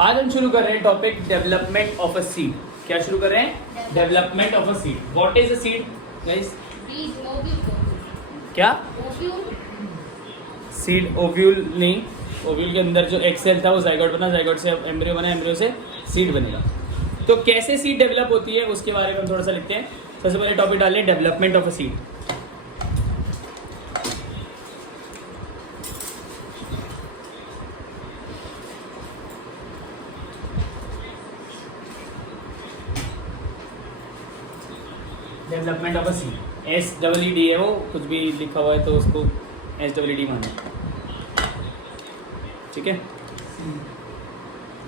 आज हम शुरू कर रहे हैं topic development of a seed. क्या शुरू कर रहे हैं? Development of a seed. What is a seed guys? क्या सीड? ओव्यूल नहीं, ओव्यूल के अंदर जो एग सेल था वो जाइगोट बना, जाइगोट से एम्ब्रियो बना, एम्ब्रियो से सीड बनेगा। तो कैसे सीड डेवलप होती है उसके बारे में हम थोड़ा सा लिखते हैं। सबसे पहले टॉपिक डाल लें development of a seed. Development of a seed, SEED है वो, कुछ भी लिखा हुआ है तो उसको SEED माने, ठीक है।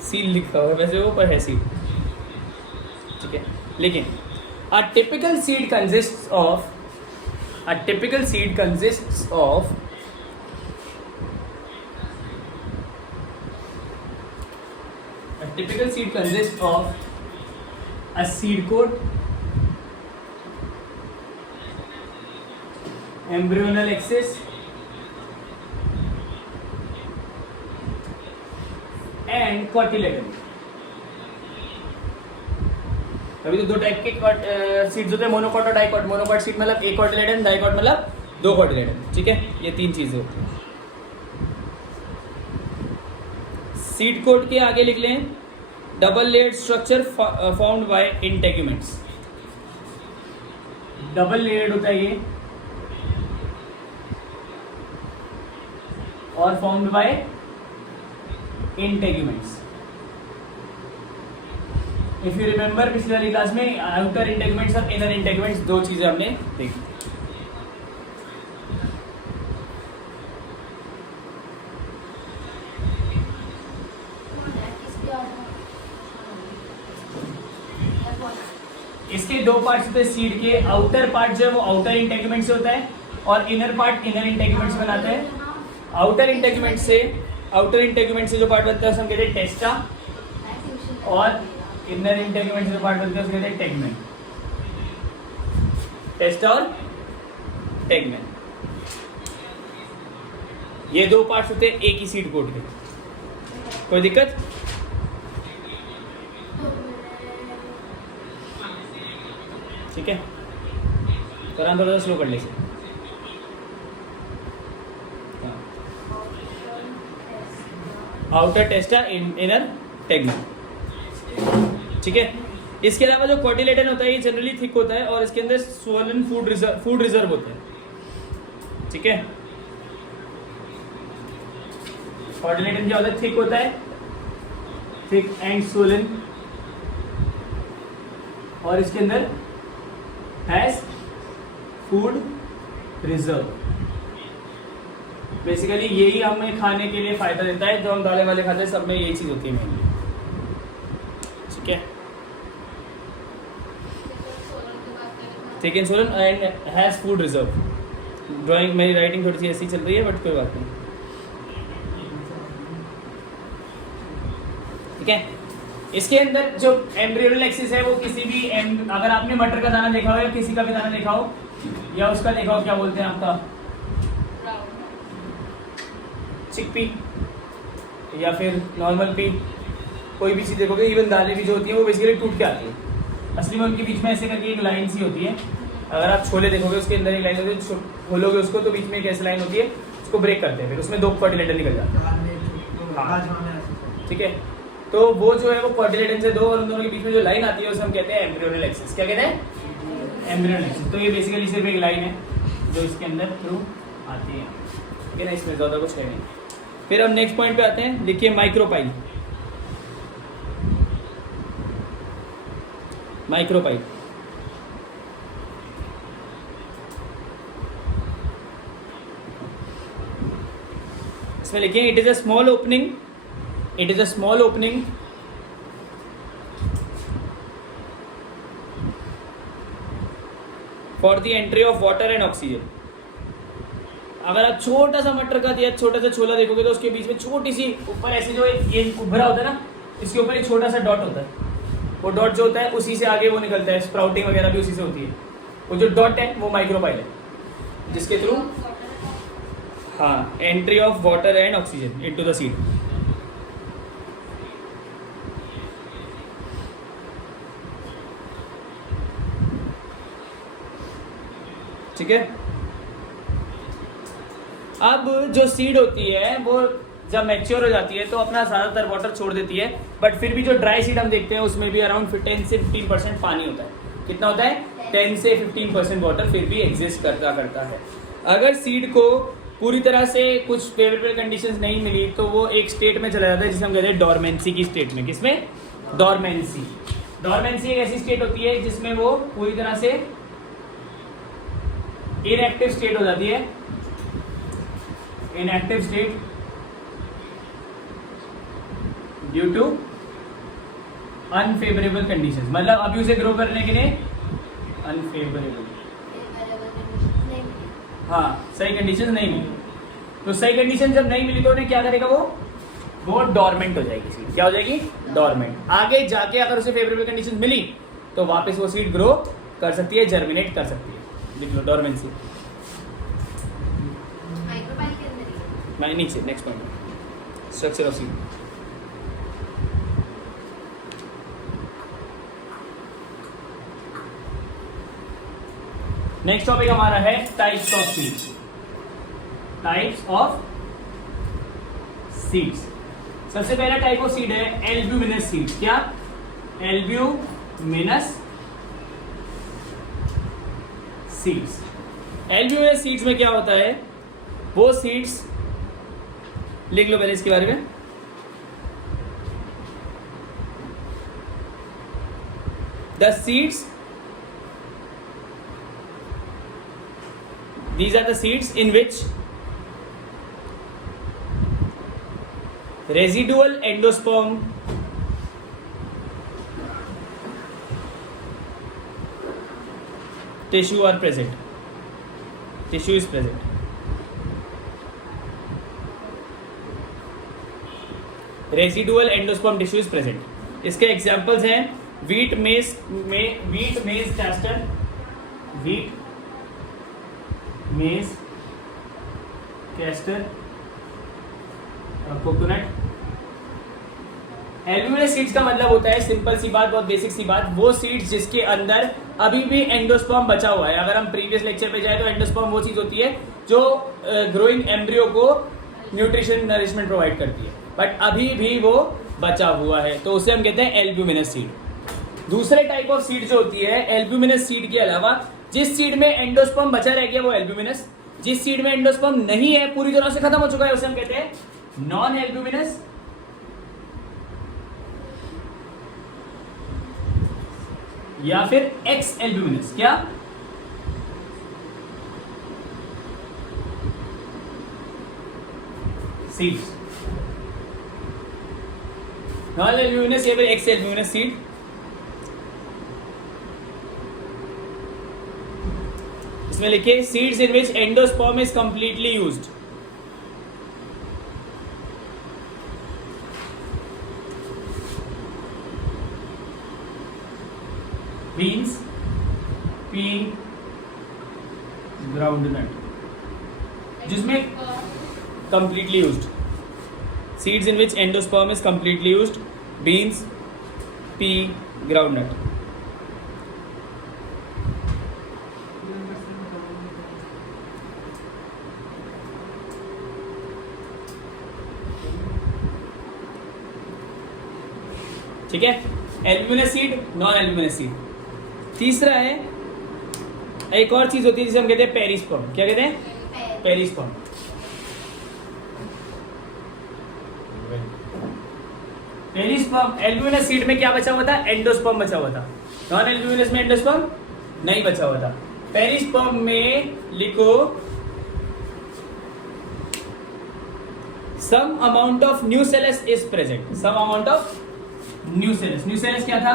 सीड लिखा हुआ है वैसे वो, पर है सीड, ठीक है। लेकिन a typical seed consists of a typical seed consists of a seed coat, embryonal axis and cotyledon। अभी तो दो टाइप के सीड्स होते हैं, मोनोकॉट और डाइकॉट। मोनोकॉट सीड मतलब एक कॉटिलेडन, डाइकॉट मतलब दो कॉटिलेडन, ठीक है। ये तीन चीजें होती हैं। सीड कोट के आगे लिख लें double layered structure formed by integuments. Double layered होता है ये और formed by integuments. If you remember पिछली वाली क्लास में आउटर इंटेग्यूमेंट्स और इनर इंटेग्यूमेंट्स दो चीजें हमने देखी। इसके दो पार्ट्स होते हैं सीड के। आउटर पार्ट जो है वो आउटर इंटेग्यूमेंट से होता है और इनर पार्ट इनर इंटेग्यूमेंट से बनाते हैं। आउटर इंटेग्यूमेंट से जो पार्ट बनता है उसे हम कहते हैं टेस्टा, और इनर इंटेग्यूमेंट से जो पार्ट बनता है उसे कहते हैं टेगमेन। टेस्टा और टेगमेन, ये दो पार्ट्स होते हैं एक ही सीड कोट के। कोई दिक्कत? ठीक है, कुरान थोड़ा सा स्लो कर लीजिए। आउटर टेस्टा, इनर टेगमेन, ठीक है। इसके अलावा जो कोटिलेडन होता है ये जनरली थिक होता है और इसके अंदर स्वोलन फूड रिजर्व होता है, ठीक है। कोटिलेडन क्या होता है? थिक होता है, थिक एंड स्वोलन, और इसके अंदर हैज फूड रिजर्व। बेसिकली यही हमें खाने के लिए फायदा देता है। जो हम दालें वाले खाते हैं सब में यही चीज होती है मेनली, ठीक है। Thick and swollen and has food reserve. Drawing मेरी राइटिंग थोड़ी सी ऐसी चल रही है बट कोई बात नहीं, ठीक है। इसके अंदर जो एम्ब्रियोनल एक्सिस है वो किसी भी अगर आपने मटर का दाना देखा हो या किसी का भी दाना देखा हो या उसका देखा हो, क्या बोलते हैं आपका, चिकपी या फिर नॉर्मल पी, कोई भी चीज देखोगे, इवन दालें भी जो होती हैं वो बेसिकली टूट के आती है। असली में उनके बीच में ऐसे करके एक लाइन सी होती है। अगर आप छोले देखोगे उसके अंदर एक लाइन होती है, खोलोगे उसको तो बीच में एक ऐसी लाइन होती है, उसको ब्रेक करते हैं, फिर उसमें दो कोटिलेडन निकल जाते हैं, ठीक है। तो वो जो है वो कोटिलेडन से दो और उन दोनों के बीच में जो लाइन आती है उसे हम कहते हैं एम्ब्रियोनल एक्सिस। क्या कहते हैं? Embryonal axis. तो ये बेसिकली सिर्फ एक लाइन है जो इसके अंदर थ्रू आती है, ठीक है ना। इसमें ज्यादा कुछ है नहीं। फिर हम नेक्स्ट पॉइंट पे आते हैं, लिखिए माइक्रोपाइल। माइक्रोपाइल इसमें लिखिए it is a small opening, it is a small opening for the entry of water and oxygen. अगर आप छोटा सा मटर का या छोटा सा छोला देखोगे तो उसके बीच में छोटी सी ऊपर ऐसे जो ये उभरा होता है ना, इसके ऊपर एक छोटा सा डॉट होता है। वो डॉट जो होता है उसी से आगे वो निकलता है, स्प्राउटिंग वगैरह भी उसी से होती है। वो जो डॉट है वो माइक्रोपाइल है, जिसके थ्रू हाँ entry of water and oxygen into the seed. ठीक है। अब जो सीड होती है वो जब मैच्योर हो जाती है तो अपना ज़्यादातर वाटर छोड़ देती है, बट फिर भी जो ड्राई सीड हम देखते हैं उसमें भी अराउंड 10 से 15% पानी होता है। कितना होता है? 10 से 15% वाटर फिर भी एग्जिस्ट करता है। अगर सीड को पूरी तरह से कुछ फेवरेबल कंडीशंस नहीं मिली तो वो एक स्टेट में चला जाता है जिसे हम कहते हैं डॉर्मेंसी की स्टेट में। किसमें? डॉर्मेंसी। डॉर्मेंसी एक ऐसी स्टेट होती है जिसमें वो पूरी तरह से इनएक्टिव स्टेट हो जाती है। Inactive state due to unfavourable conditions, मतलब अभी उसे ग्रो करने के लिए अनफेवरेबल, हाँ सही कंडीशन नहीं मिली। तो सही कंडीशन जब नहीं मिली तो उन्हें क्या करेगा? वो डॉर्मेंट हो जाएगी सीड। क्या हो जाएगी? डॉर्मेंट। आगे जाके अगर उसे फेवरेबल कंडीशन मिली तो वापस वो सीड ग्रो कर सकती है, जर्मिनेट कर सकती है। लिख लो डॉर्मेंसी। मैं नीचे next point, structure of seed. Next topic हमारा है types of seeds. Types of seeds. सबसे पहला टाइप ऑफ सीड है एल्ब्यूमिनस सीड्स। क्या? Albuminous seeds. एल्ब्यूमिनस सीड्स में क्या होता है? वो सीड्स, लिख लो पहले इसके बारे में। The seeds, these are the seeds in which residual endosperm tissue are present. Tissue is present. Residual endosperm tissue is present. इसके एग्जाम्पल्स हैं wheat maize castor, wheat मेज, कैस्टर, कोकोनट। एल्ब्यूमिनस सीड्स का मतलब होता है, सिंपल सी बात, बहुत basic सी बात, वो सीड्स जिसके अंदर अभी भी एंडोस्पर्म बचा हुआ है। अगर हम प्रीवियस लेक्चर पे जाए तो एंडोस्पर्म वो चीज होती है जो ग्रोइंग एम्ब्रियो को न्यूट्रिशन नरिशमेंट प्रोवाइड करती है, बट अभी भी वो बचा हुआ है, तो उसे हम कहते हैं एल्ब्यूमिनस सीड। दूसरे टाइप ऑफ सीड जो होती है एल्ब्यूमिनस सीड के अलावा, जिस सीड में एंडोस्पर्म बचा रह गया वो एल्ब्यूमिनस, जिस सीड में एंडोस्पर्म नहीं है, पूरी तरह से खत्म हो चुका है, उसे हम कहते हैं नॉन एल्ब्यूमिनस या फिर एक्स एल्ब्यूमिनस। क्या? सीड्स। नॉन एल्ब्यूमिनस या फिर एक्स एल्ब्यूमिनस सीड। इसमें लिखिए seeds in which endosperm is completely used. Beans, pea, groundnut, जिसमें completely used. Seeds in which endosperm is completely used, beans, pea, groundnut. ठीक है, albuminous seed, non albuminous seed. तीसरा है, एक और चीज होती है जिसे हम कहते हैं पेरिस्पर्म। क्या कहते हैं? पेरिस्पर्म। पेरिस्पर्म, एल्ब्यूमिनस सीड में क्या बचा हुआ था? एंडोस्पर्म बचा हुआ था। नॉन एल्ब्यूमिनस में एंडोस्पर्म नहीं बचा हुआ था। पेरिस्पर्म में लिखो some amount of nucellus is present. Some amount of nucellus. Nucellus क्या था?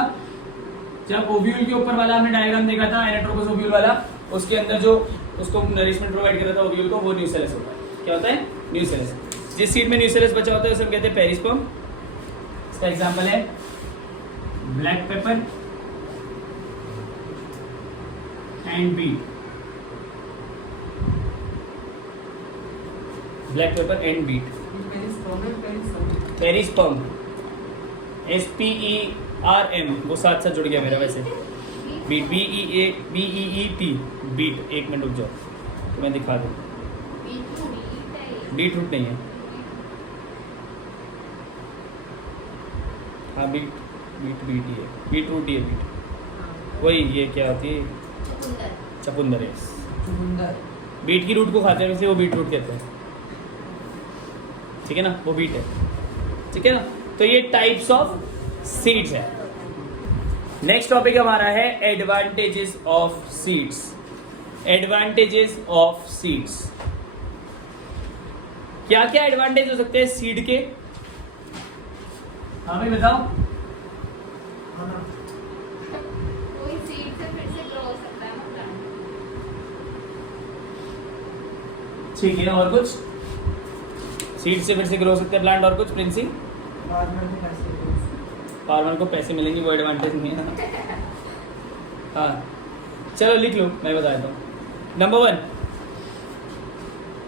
जब ओव्यूल के ऊपर वाला हमने डायग्राम देखा था, एनाट्रोपस ओव्यूल वाला, उसके अंदर जो उसको नरिशमेंट प्रोवाइड कर रहा था ओव्यूल को, वो न्यूसेलस होता है। क्या होता है? न्यूसेलस। जिस सीड में न्यूसेलस बचा होता है उसे हम कहते हैं पेरिस्पर्म। इसका एग्जांपल है black pepper and beet. Black pepper and beet. Perisperm, SPERM, वो साथ साथ जुड़ गया मेरा वैसे। Beet, BEAT, beet. एक मिनट रुक जाओ तो मैं दिखा दूँ। बीट रूट नहीं है। हाँ बीट ही है, बीट रूट ही है बीट। वही ये क्या होती है? चकुंदर है। बीट की रूट को खाते हैं वैसे वो बीट रूट कहते हैं, ठीक है ना, वो बीट है, ठीक है ना। तो ये टाइप्स ऑफ सीड्स है। नेक्स्ट टॉपिक हमारा है advantages of seeds. Advantages of seeds, क्या क्या एडवांटेज हो सकते हैं सीड के? हाँ भाई बताओ। कोई सीड से फिर से ग्रो हो सकता है ना प्लांट। ठीक है, और कुछ? सीड से फिर से ग्रो हो सकते हैं प्लांट, और कुछ प्रिंसी? फार्मर को पैसे मिलेंगे, वो एडवांटेज नहीं है। हाँ चलो लिख लो, मैं बता देता हूँ। Number 1,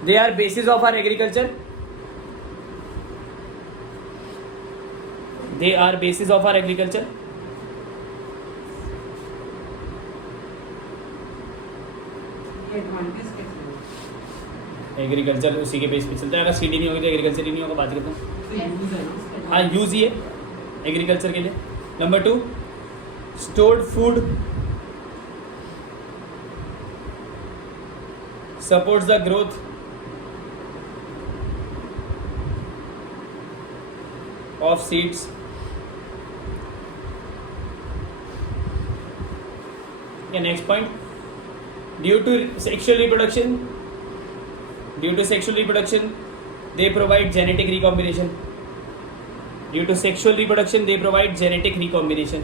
they are basis of our agriculture. They are basis of our agriculture. Agriculture उसी के बेस पे चलता है। अगर सीडी नहीं होगी तो एग्रीकल्चर ही नहीं होगा, बात करता हूँ। हाँ यूज ही है एग्रीकल्चर के लिए। Number 2, stored food supports the growth of seeds. Next point, due to sexual reproduction they provide genetic recombination. Due to sexual reproduction they provide genetic recombination.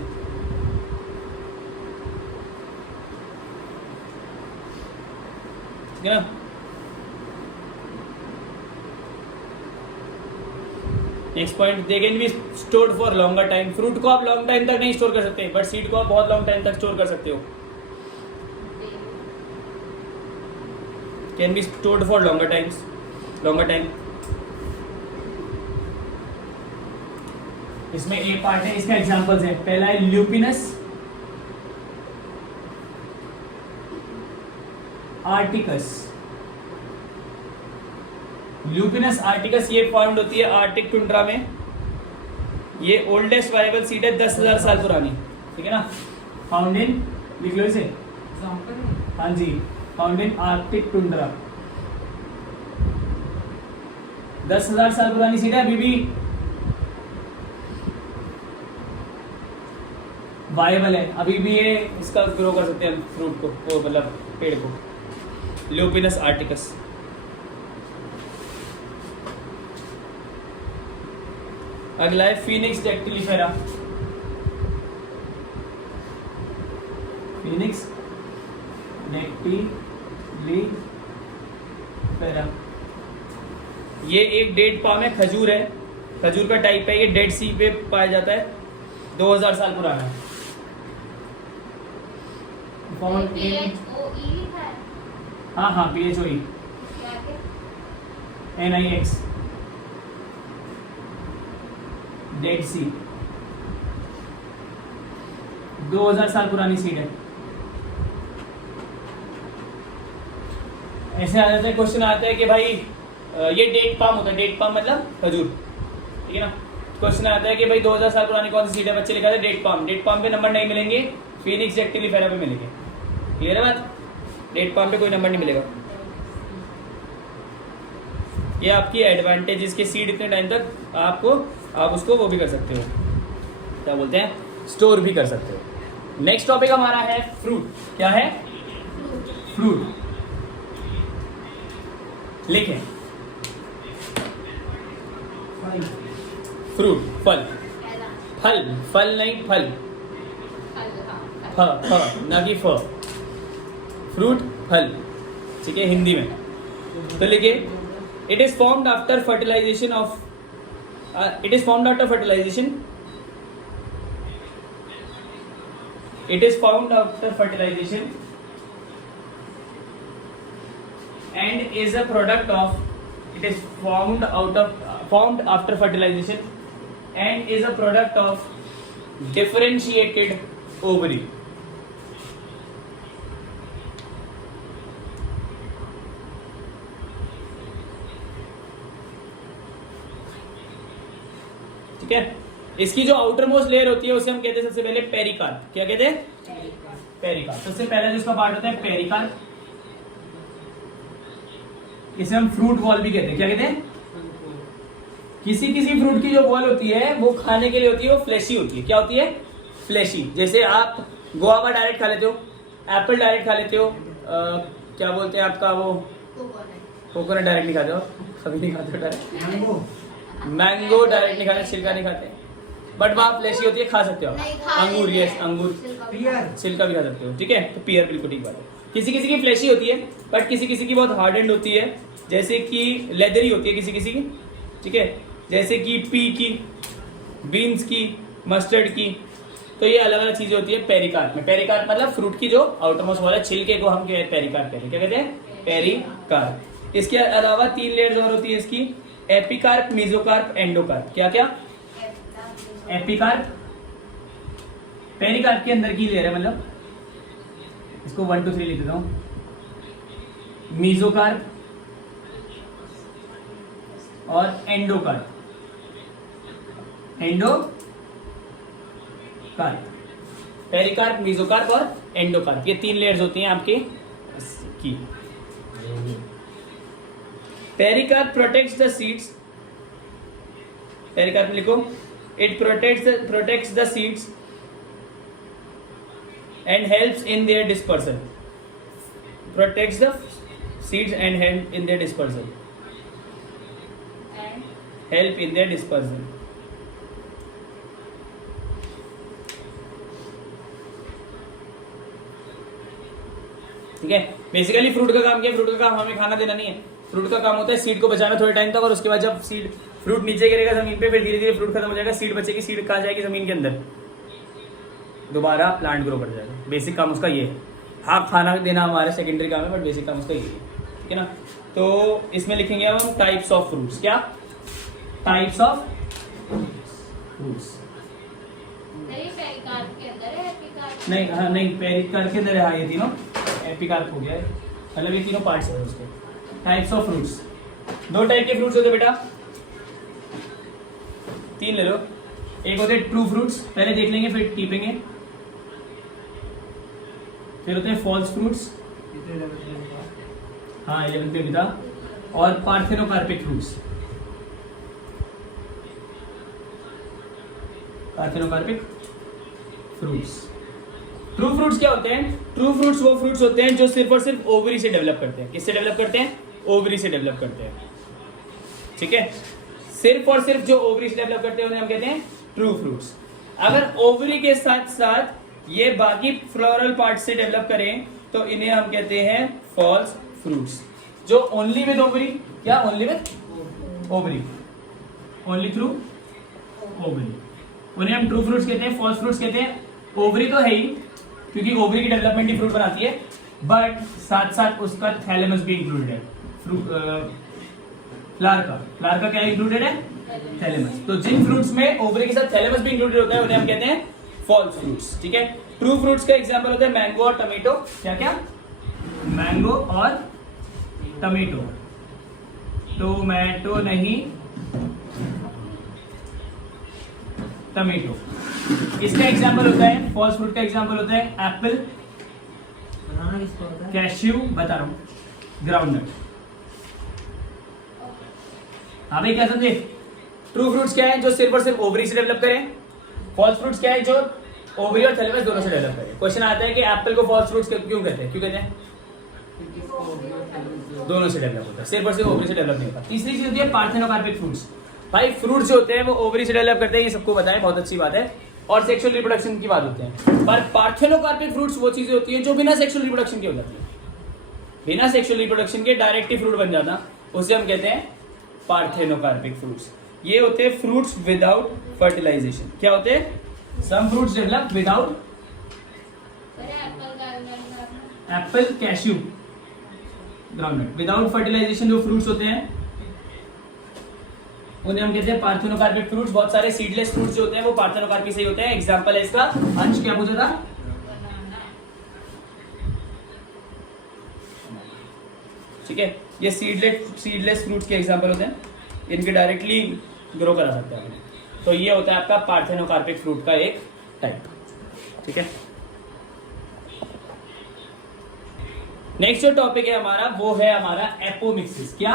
ठीक है ना। Next point, they can be stored for longer time. Fruit को आप long time तक नहीं store कर सकते, but seed को आप बहुत लॉन्ग टाइम तक स्टोर कर सकते हो। Can be stored for longer time. इसमें एक पार्ट है, इसका एग्जांपल्स है। पहला है ल्यूपिनस आर्टिकस। ल्यूपिनस आर्टिकस ये फाउंड होती है आर्टिक टुंड्रा में। ये ओल्डेस्ट वायबल सीड है, 10,000 साल पुरानी, ठीक है ना। फाउंड इन, लिख लो इसे। हाँ जी, फाउंड इन आर्टिक टुंड्रा। 10,000 साल पुरानी सीड है, अभी भी वायबल है, अभी भी ये इसका ग्रो कर सकते हैं फ्रूट को, वो मतलब पेड़ को। Lupinus arcticus. अगला है फिनिक्स डेक्टिलिफेरा। फिनिक्स डेक्टिलिफेरा ये एक डेट पाम है, खजूर है, खजूर का टाइप है। ये डेड सी पे पाया जाता है, 2000 साल पुराना है। हाँ PHOE NIX डेड सी, 2000 साल पुरानी सीड है। ऐसे आ जाता है, क्वेश्चन आता है कि भाई ये डेट पाम होता है, डेट पाम मतलब खजूर, ठीक है ना। क्वेश्चन आता है कि भाई 2000 साल पुरानी कौन सी सीड है, बच्चे लिखा था डेट पाम। डेट पाम पे नंबर नहीं मिलेंगे, फिनिक्स डेक्टिलिफेरा पे मिलेंगे। क्लियर है बात? डेट पाम पे कोई नंबर नहीं मिलेगा। ये आपकी एडवांटेज, इसके सीड इतने टाइम तक आप उसको वो भी कर सकते हो, क्या बोलते हैं, स्टोर भी कर सकते हो। नेक्स्ट टॉपिक हमारा है फ्रूट। क्या है? फ्रूट। लिखें, फ्रूट, फल। फल नहीं, फल, ना कि फ। फ्रूट, फल, ठीक है हिंदी में। तो लिखिए, it is formed after fertilisation of it is formed after fertilization and is a product of differentiated ovary. ठीक है। इसकी जो आउटर मोस्ट लेयर होती है उसे हम कहते हैं सबसे पहले पेरिकार्प। क्या कहते हैं? पेरिकार्प। सबसे पहला जिसका पार्ट होता है पेरिकार्प, इसे हम फ्रूट वॉल भी कहते हैं। क्या कहते हैं? किसी किसी फ्रूट की जो वॉल होती है वो खाने के लिए होती है, वो फ्लैशी होती है। क्या होती है? फ्लैशी। जैसे आप गुआवा डायरेक्ट खा लेते हो, एप्पल डायरेक्ट खा लेते हो, क्या बोलते हैं आपका वो कोकोनट डायरेक्ट नहीं खाते हो, कभी नहीं खाते हो डायरेक्ट। मैंगो डायरेक्ट नहीं खाते, छिलका नहीं खाते, बट वहाँ फ्लैशी होती है, खा सकते हो आप। अंगूर, यस अंगूर, छिलका भी खा सकते हो, ठीक है। तो पियर बिल्कुल ठीक बात है। किसी किसी की फ्लैशी होती है, बट किसी किसी की बहुत हार्ड होती है, जैसे कि लेदरी होती है किसी किसी की, ठीक है। जैसे कि पी की, बीन्स की, मस्टर्ड की। तो ये अलग अलग चीजें होती है पेरिकार्प में। पेरिकार्प मतलब फ्रूट की जो आउटर मोस्ट वाला छिलके को हम पेरिकार्प कहते हैं। क्या कहते हैं? पेरिकार्प। इसके अलावा 3 लेयर्स और होती है इसकी, एपिकार्प, मेसोकार्प, एंडोकार्प। क्या क्या? एपिकार्प पेरिकार्प के अंदर की लेयर है, मतलब इसको 1 2 3 लिख देता हूं। मेसोकार्प और एंडोकार्प। एंडोकार्प, पेरिकार्प, मेसोकार्प और एंडोकार्प, ये 3 लेयर्स होती हैं आपकी की। Pericarp protects the seeds, pericarp में लिखो, it protects the seeds and helps in their dispersal. Protects the seeds and help in their dispersal. Help in their dispersal. ठीक है। बेसिकली फ्रूट का काम क्या है? फ्रूट का काम हमें खाना देना नहीं है। फ्रूट का काम होता है सीड को बचाना थोड़े टाइम तक, और उसके बाद जब सीड फ्रूट नीचे गिरेगा जमीन पे, फिर धीरे धीरे फ्रूट खत्म हो जाएगा, सीड बचेगी, सीड कहाँ जाएगी? जमीन के अंदर, दोबारा प्लांट ग्रो कर जाएगा। बेसिक काम उसका ये है। हाँ, खाना देना हमारे सेकेंडरी काम है, बट बेसिक काम उसका ये है, ठीक है ना। तो इसमें लिखेंगे अब हम टाइप्स ऑफ फ्रूट्स। क्या? Types of fruits. नहीं, हाँ नहीं, पेरिकार्प के अंदर है ये तीनों, एपिकार्प हो गया है, मतलब ये तीनों पार्ट्स हैं उसके। टाइप्स ऑफ फ्रूट्स, 2 टाइप के फ्रूट्स होते हैं बेटा, 3 ले लो। एक होते हैं ट्रू फ्रूट्स, पहले देख लेंगे फिर टीपेंगे। फिर होते हैं फॉल्स फ्रूट्स, हाँ 11th में भी था। और parthenocarpic fruits, parthenocarpic fruits. True fruits क्या होते हैं? ट्रू फ्रूट्स वो फ्रूट्स होते हैं जो सिर्फ और सिर्फ ओवरी से डेवलप करते हैं। किससे डेवलप करते हैं? ओवरी से डेवलप करते हैं, ठीक है। सिर्फ और सिर्फ जो ओवरी से डेवलप करते हैं उन्हें हम कहते हैं ट्रू फ्रूट्स। अगर ओवरी के साथ साथ ये बाकी फ्लोरल पार्ट से डेवलप करें तो इन्हें हम कहते हैं फॉल्स फ्रूट्स। जो ओनली विद ओवरी, क्या only with ovary, only through ovary, उन्हें हम ट्रू फ्रूट्स कहते हैं। फॉल्स फ्रूट्स कहते हैं ओवरी तो है ही, क्योंकि ओवरी की डेवलपमेंट ही फ्रूट बनाती है, बट साथ साथ उसका थैलेमस भी इंक्लूडेड है। फ्लावर का क्या इंक्लूडेड है? थैलेमस। तो जिन फ्रूट्स में ओवरी के साथ थैलेमस भी इंक्लूडेड होता है उन्हें हम कहते हैं फॉल्स फ्रूट्स, ठीक है। ट्रू फ्रूट्स का एग्जांपल होता है मैंगो और टमेटो। क्या क्या? मैंगो और टमेटो। टोमेटो नहीं, टमेटो। इसका एग्जांपल होता है, फॉल्स फ्रूट का एग्जांपल होता है एप्पल, कैश्यू, बता रहा हूं, ग्राउंडनट। हाँ भाई, क्या समझे? ट्रू फ्रूट्स क्या है? जो सिर्फ और सिर्फ ओवरी से डेवलप करें। फॉल्स फ्रूट्स क्या है? जो ओवरी और थैलेमस दोनों से डेवलप करें। क्वेश्चन आता है कि एप्पल को फॉल्स फ्रूट्स क्यों कहते हैं? क्यों कहते हैं? दोनों से डेवलप होता है, सिर्फ और सिर्फ ओवरी से डेवलप नहीं होता। तीसरी चीज होती है पार्थेनोकार्पिक फ्रूट्स। भाई फ्रूट्स जो होते हैं वो ओवरी से डेवलप करते हैं, ये सबको पता है, बहुत अच्छी बात है, और सेक्सुअल रिप्रोडक्शन की बात होते हैं। पर पार्थेनोकार्पिक फ्रूट्स वो चीजें होती हैं जो बिना सेक्सुअल रिप्रोडक्शन के हो जाती है। बिना सेक्सुअल रिप्रोडक्शन के डायरेक्ट ही फ्रूट बन जाता, उसे हम कहते हैं पार्थेनोकार्पिक फ्रूट्स। ये होते हैं फ्रूट्स विदाउट फर्टिलाइजेशन। क्या होते हैं? Some fruits develop without, apple, cashew, groundnut, without fertilisation जो फ्रूट्स होते हैं उन्हें हम कहते हैं पार्थेनोकार्पिक फ्रूट्स। बहुत सारे सीडलेस फ्रूट्स जो होते हैं वो पार्थेनोकार्पिक से ही होते हैं। एग्जांपल है इसका, अंश क्या पूछा था? ठीक है, ये सीडलेस फ्रूट्स के एग्जांपल होते हैं, इनके डायरेक्टली ग्रो करा सकते हैं। तो ये होता है आपका पार्थेनोकार्पिक फ्रूट का एक टाइप। ठीक है, नेक्स्ट जो टॉपिक है हमारा वो है हमारा एपोमिक्सिस। क्या?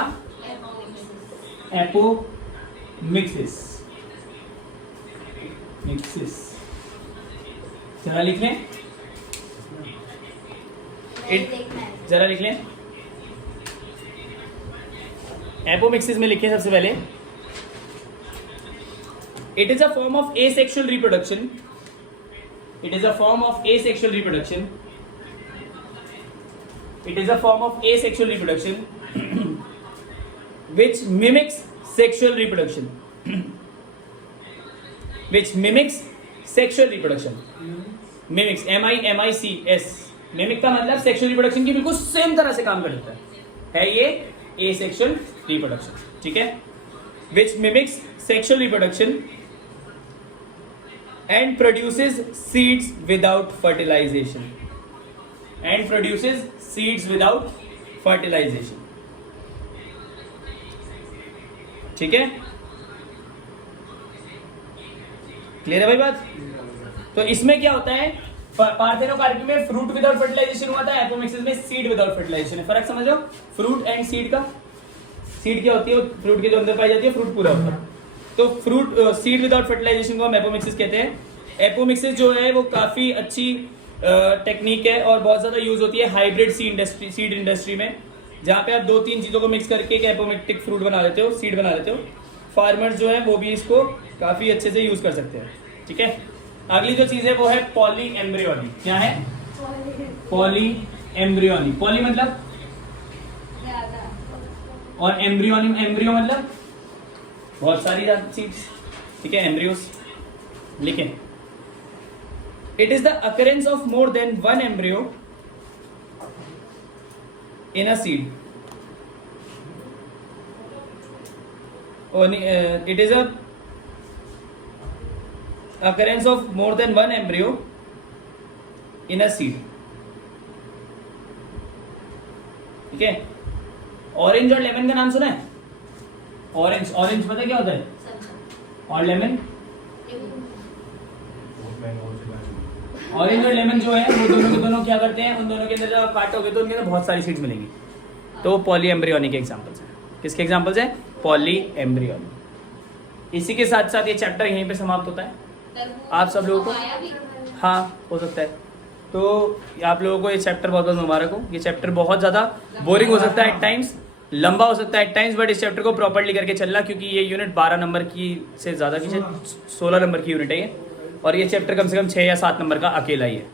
एपोमिक्सिस। मिक्सिस जरा लिख लें, जरा लिख लें। एपोमिक्सिस में लिखें सबसे पहले, it is a form of asexual reproduction. It is a form of asexual reproduction. It is a form of asexual reproduction which mimics sexual reproduction. Which mimics sexual reproduction. Mimics, M-I-M-I-C-S. Mimic का मतलब sexual reproduction की बिल्कुल same तरह से काम करता है ये asexual reproduction. ठीक है, which mimics sexual reproduction and produces seeds without fertilization. And produces seeds without fertilization. ठीक है, क्लियर है भाई बात? तो इसमें क्या होता है, पार्थेनोकार्पी में फ्रूट विदाउट फर्टिलाइजेशन हुआ था, एपोमिक्सिस में सीड विदाउट फर्टिलाइजेशन है। फर्क समझ लो, फ्रूट एंड सीड का। सीड क्या होती है? फ्रूट के जो अंदर पाई जाती है, फ्रूट पूरा होता है। तो फ्रूट सीड विदाउट फर्टिलाइजेशन को हम एपोमिक्सिस कहते हैं। एपोमिक्सिस जो है वो काफी अच्छी टेक्निक है और बहुत ज्यादा यूज होती है हाइब्रिड सीड इंडस्ट्री में, जहाँ पे आप 2-3 चीजों को मिक्स करके एक एपोमेटिक फ्रूट बना लेते हो, सीड बना लेते हो। फार्मर्स जो है वो भी इसको काफी अच्छे से यूज कर सकते हैं। ठीक है, अगली जो चीज है वो है पॉली एम्ब्रियोनी। क्या है? Poly embryony. पॉली मतलब और एम्ब्रियोनी, एम्ब्रियो मतलब बहुत सारी चीज। ठीक है, एम्ब्रियोस लिखें। It is the occurrence of more than one embryo in a seed. It is a occurrence of more than one embryo in a seed. ठीक है, ऑरेंज और लेमन का नाम सुना है? ऑरेंज, ऑरेंज पता क्या होता है? और लेमन, ऑरेंज और लेमन जो है वो दोनों के दोनों क्या करते हैं, उन दोनों के अंदर जब आप काटोगे तो उनके अंदर बहुत सारी सीड्स मिलेंगी। तो पॉली एम्ब्रियोनी के एग्जांपल्स हैं। किसके एग्जांपल्स हैं? Poly embryony. इसी के साथ साथ ये चैप्टर यहीं पे समाप्त होता है। आप सब लोगों को, हाँ हो सकता है, तो आप लोगों को ये चैप्टर बहुत बहुत मुबारक हो। ये चैप्टर बहुत ज़्यादा बोरिंग हो सकता है एट टाइम्स, लंबा हो सकता है एट टाइम्स, बट इस चैप्टर को प्रॉपर्ली करके चलना, क्योंकि ये यूनिट 12 नंबर की से ज़्यादा की 16 नंबर की यूनिट है ये, और ये चैप्टर कम से कम 6 या 7 नंबर का अकेला ही है।